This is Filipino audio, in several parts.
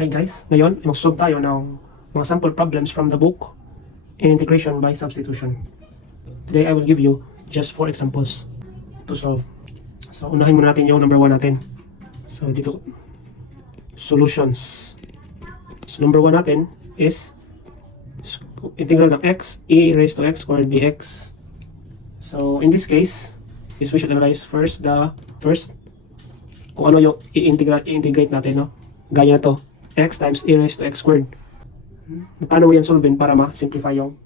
Hi guys, ngayon mag-solve tayo ng mga sample problems from the book in integration by substitution. Today I will give you just 4 examples to solve. So unahin muna natin yung number 1 natin. So dito, solutions. So number 1 natin is integral ng x, e raised to x squared dx. So in this case, is we should analyze first kung ano yung i-integrate natin, no? Gaya na to, x times e raised to x squared. Paano mo yan solvein para ma-simplify yung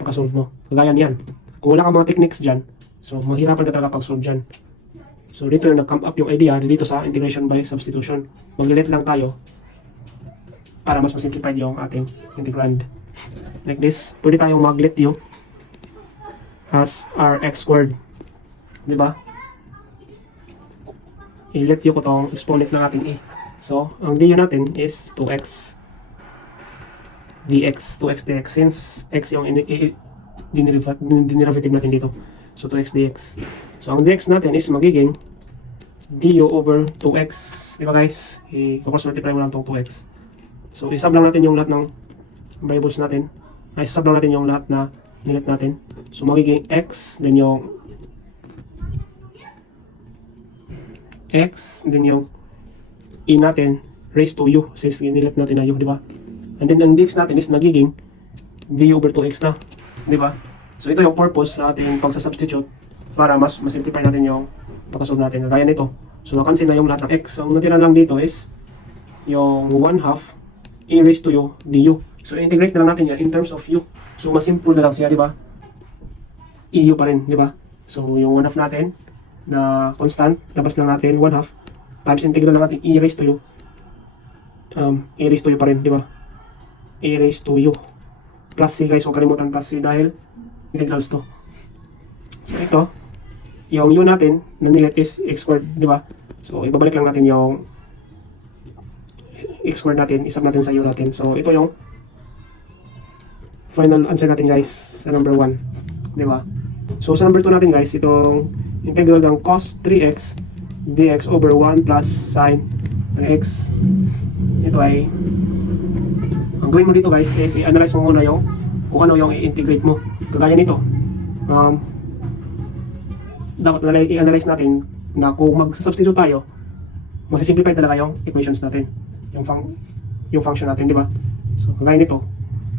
pagka-solve mo? Kagaya niyan. Kung wala kang mga techniques dyan, so mahirapan ka talaga pag-solve dyan. So dito yung nag-come up yung idea dito sa integration by substitution. Mag-let lang tayo para mas ma-simplify yung ating integrand. Like this, pwede tayong mag-let u as rx squared. Diba? I-let u ko tong exponent ng ating e. So, ang du natin is 2x dx, 2x dx, since x yung dinerivative natin dito. So, 2x dx. So, ang dx natin is magiging du over 2x. Diba guys? I-cross multiply mo lang itong 2x. So, isab lang natin yung lahat ng variables natin. Isab lang natin yung lahat na nilet natin. So, magiging x, then yung x, then yung e natin raised to u, since nilet natin na u, di ba? And then ang dx natin is nagiging du over 2x na, di ba? So ito yung purpose sa ating pagsasubstitute para mas masimplify natin yung pagkasolve natin. Kaya nito, so nakansin na yung lahat ng x. So ang natira lang dito is yung 1/2 e raised to u du. So integrate na lang natin yan in terms of u. So mas simple na lang siya, di ba? EU pa rin, di ba? So yung 1/2 natin na constant, labas lang natin 1/2 times integral ng ating e raised to u. E raised to u pa rin, di ba? E raised to u. Plus c guys, huwag kalimutan plus c dahil integrals to. So ito, yung u natin na nilet is x squared, di ba? So ibabalik lang natin yung x squared natin, isab natin sa u natin. So ito yung final answer natin guys sa number 1, di ba? So sa number 2 natin guys, itong integral ng cos 3x dx over 1 plus sin 3x. Ito ay, ang gawin mo dito guys is i-analyze mo muna yung kung ano yung i-integrate mo. Kagaya nito, dapat i-analyze natin na kung mag-substitute tayo, mag-simplify talaga yung equations natin, yung function natin, di ba? So kagaya nito,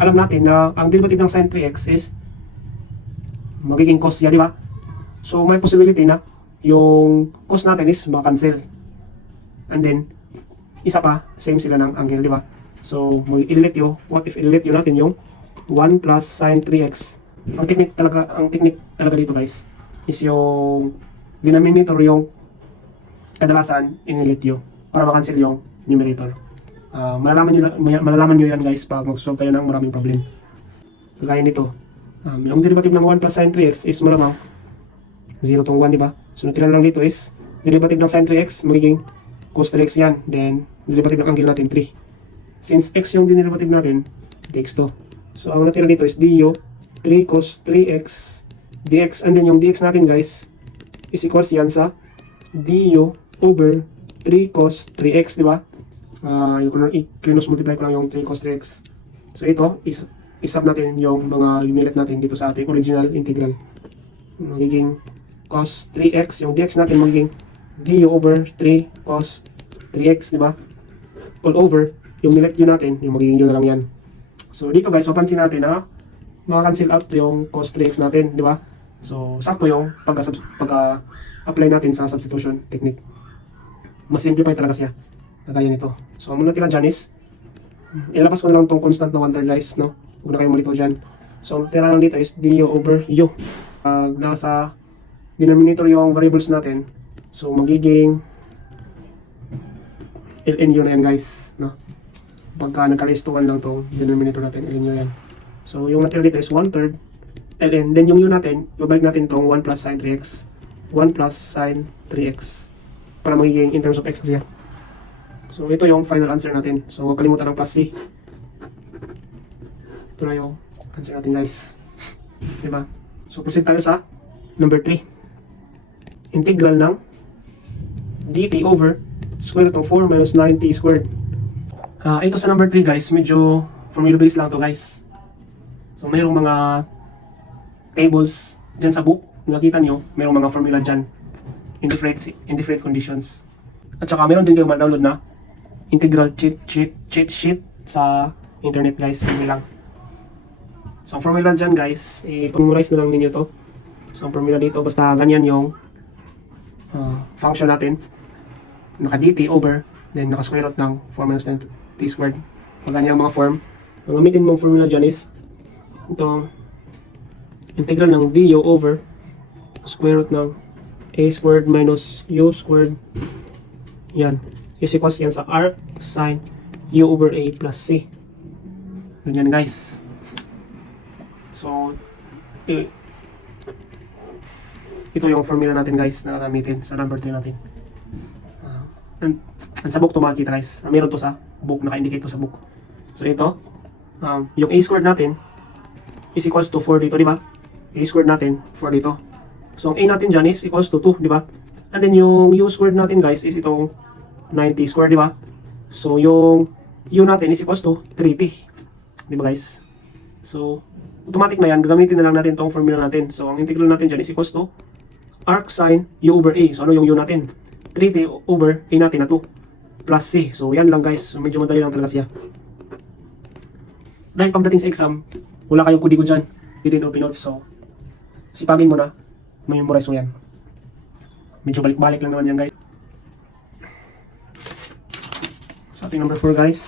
alam natin na ang derivative ng sin 3x is magiging cos siya, di ba? So may possibility na yung cos natin is makancel. And then, isa pa, same sila ng angle, di ba? So, i-let you, what if i-let you natin yung 1 plus sin 3x. Ang technique talaga dito guys, is yung denominator yung kadalasan in-let you para makancel yung numerator. Malalaman nyo yan guys pag mag-solve kayo ng maraming problem. Kagaya nito, yung derivative ng 1 plus sin 3x is malamang 0 tong 1, di ba? So, natira lang dito is derivative ng sin 3x, magiging cos 3x yan. Then, derivative ng angle natin, 3. Since x yung derivative natin, dx2. So, ang natira dito is du 3 cos 3x dx. And then, yung dx natin, guys, is equals yan sa du over 3 cos 3x, di ba? Cross multiply ko lang yung 3 cos 3x. So, ito, isab natin yung mga unilet natin dito sa ating original integral. Magiging cos 3x, yung dx natin magiging du over 3 cos 3x, di ba? All over, yung nilet u natin, yung magiging u na lang yan. So dito guys, mapansin natin na maka-cancel out yung cos 3x natin, di ba? So sakto yung pagka-apply natin sa substitution technique. Mas simplify talaga siya. Kagaya nito. So ang muna tira dyan is, ilabas ko na lang itong constant na 1/3 guys, no? Huwag na kayo malito dyan. So ang tira lang dito is du over u. Nasa denominator yung variables natin, so magiging ln u na yan guys, no? Pagka nagka-raise to 1 lang itong denominator natin, ln u yan. So yung natira dito is 1/3 ln, then yung u natin, ibabalik natin itong 1 plus sin 3x, 1 plus sin 3x, para magiging in terms of x siya. So ito yung final answer natin. So huwag kalimutan ng plus c. Ito na yung answer natin guys, diba? So proceed tayo sa number 3. Integral ng dt over square root of 4 minus 9t squared. Ito sa number 3 guys, medyo formula based lang to guys. So mayroong mga tables dyan sa book. Nakita nyo, mayroong mga formula dyan in different conditions. At saka meron din kayong ma-download na integral cheat sheet sa internet guys. Hindi lang. So ang formula dyan guys, i-memorize na lang ninyo to. So ang formula dito, basta ganyan yung function natin. Naka dt over, then naka square root ng 4 minus 10 t squared. Pag ganyan mga form, ang gamitin mong formula dyan is itong integral ng du over square root ng a squared minus u squared. Yan. Is equals yan sa arc sine u over a plus c. Ganyan guys. So, ito yung formula natin guys na gamitin sa number 3 natin. And sa book to makikita guys. Meron to sa book, naka-indicate to sa book. So ito, yung a squared natin is equals to 4 dito, di ba? A squared natin, 4 dito. So ang a natin dyan is equals to 2, di ba? And then yung u squared natin guys is itong 90 squared, di ba? So yung u natin is equals to 3t. Di ba guys? So automatic na yan, gagamitin na lang natin tong formula natin. So ang integral natin dyan is equals to arc sine u over a. So ano yung u natin? 3t over a natin na 2 plus c. So yan lang guys. So medyo madali lang talaga siya. Dahil pagdating sa exam, wala kayong kudigo dyan. Hidden or pinotes. So sipagin mo na. Memorize mo yan. Medyo balik-balik lang naman yan guys. Sa ating number 4 guys.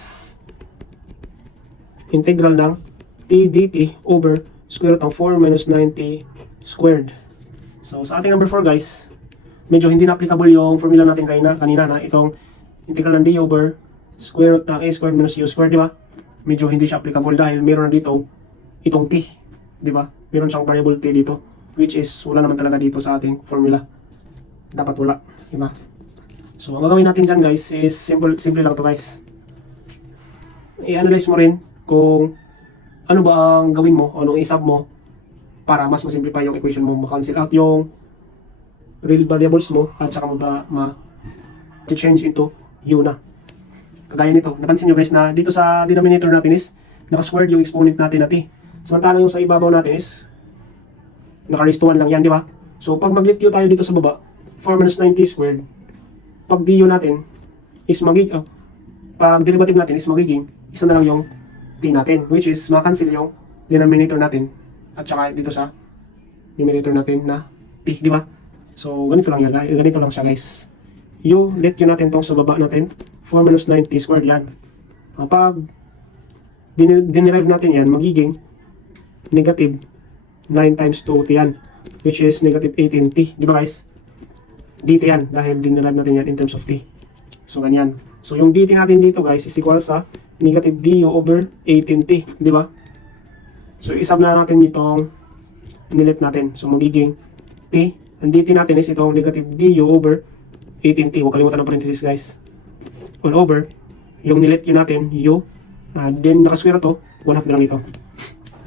Integral ng t dt over square root ng 4 minus 90 squared. So sa ating number 4 guys, medyo hindi na applicable yung formula natin kanina na itong integral ng d over square root ng a squared minus u squared, di ba? Medyo hindi siya applicable dahil meron na dito itong t, di ba? Meron siyang variable t dito, which is wala naman talaga dito sa ating formula. Dapat wala, di ba? So ang gagawin natin dyan guys is simple lang to guys. I-analyze mo rin kung ano ba ang gawin mo o anong isab mo para mas masimplify yung equation mo, ma-cancel out yung real variables mo at saka mo ba ma-change into u na. Kagaya nito, napansin nyo guys na dito sa denominator natin is naka-squared yung exponent natin na t. Samantala yung sa ibabaw natin is naka-raised to 1 lang yan, di ba? So pag mag-let u tayo dito sa baba, 4 minus 90 squared, pag du natin is magiging, pag derivative natin is magiging, isa na lang yung t natin, which is makancel yung denominator natin at saka dito sa numerator natin na t, di ba? So ganito lang yan, ganito lang siya guys. Yung let u natin tong sa baba natin, 4 minus 90 squared yan. Kapag dinerive natin yan, magiging negative 9 times 2t yan, which is negative 18t, di ba guys? dt yan, dahil dinerive natin yan in terms of t. So ganyan. So yung dt natin dito guys is equal sa negative du over 18t, di ba? So isab na natin itong nilet natin. So magiging t, ang dt natin is itong negative du over 18t. Huwag kalimutan ng parenthesis guys. All over, yung nilet yun natin, u, then nakasquare to, 1/2 na lang ito.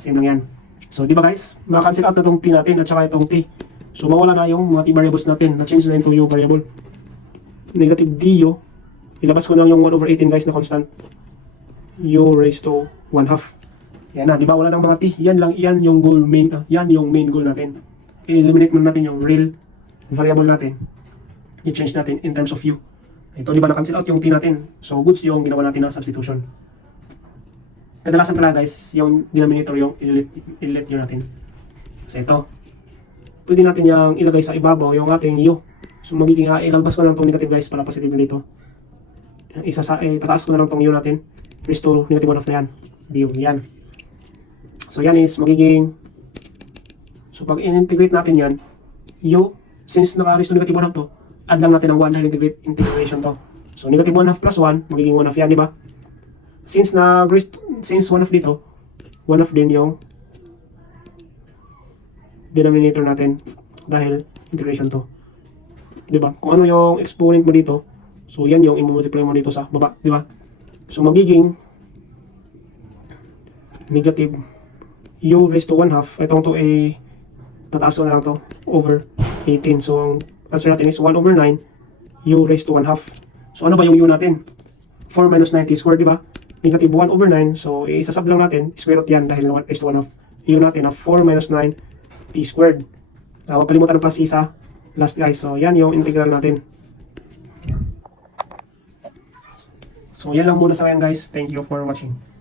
Same lang yan. So di ba guys, maka-cancel out na itong t natin at saka itong t. So mawala na yung mga t variables natin, na-change na yung u variable. Negative du, ilabas ko lang yung 1/18 guys na constant. U raised to 1/2. Yan na, di ba? Wala nang mga t. Yan lang, yan yung goal main, yan yung main goal natin. I-eliminate muna natin yung real variable natin. I-change natin in terms of u. Ito, di ba, na-cancel out yung t natin. So, goods yung ginawa natin na substitution. Kadalasan pala guys, yung denominator yung i-let u natin. So, ito. Pwede natin yung ilagay sa ibabaw yung ating u. So, magiging, ilalabas ko lang itong negative guys para positive dito. Tataas ko na lang itong u natin. Raised to negative 1/2 na yan. Du, yan. So, yan is magiging, so pag in-integrate natin yan, u, since naka-raised to negative 1/2 to, add lang natin ang 1 dahil integration to. So, negative 1/2 plus 1, magiging 1/2 yan, di ba? Since 1/2 dito, 1/2 din yung denominator natin dahil integration to. Di ba? Kung ano yung exponent mo dito, so yan yung i-multiply mo dito sa baba, di ba? So, magiging negative u raised to 1/2, itong to ay tataas na lang to over 18. So, ang answer natin is 1/9 u raised to 1/2. So, ano ba yung u natin? 4 minus 9 t squared, di ba? Negative 1 over 9. So, isasab lang natin. Square root yan dahil 1 is to 1 half. Yun natin na 4 minus 9 t squared. Huwag kalimutan ng plus c sa last guys. So, yan yung integral natin. So, yan lang muna sa ngayon guys. Thank you for watching.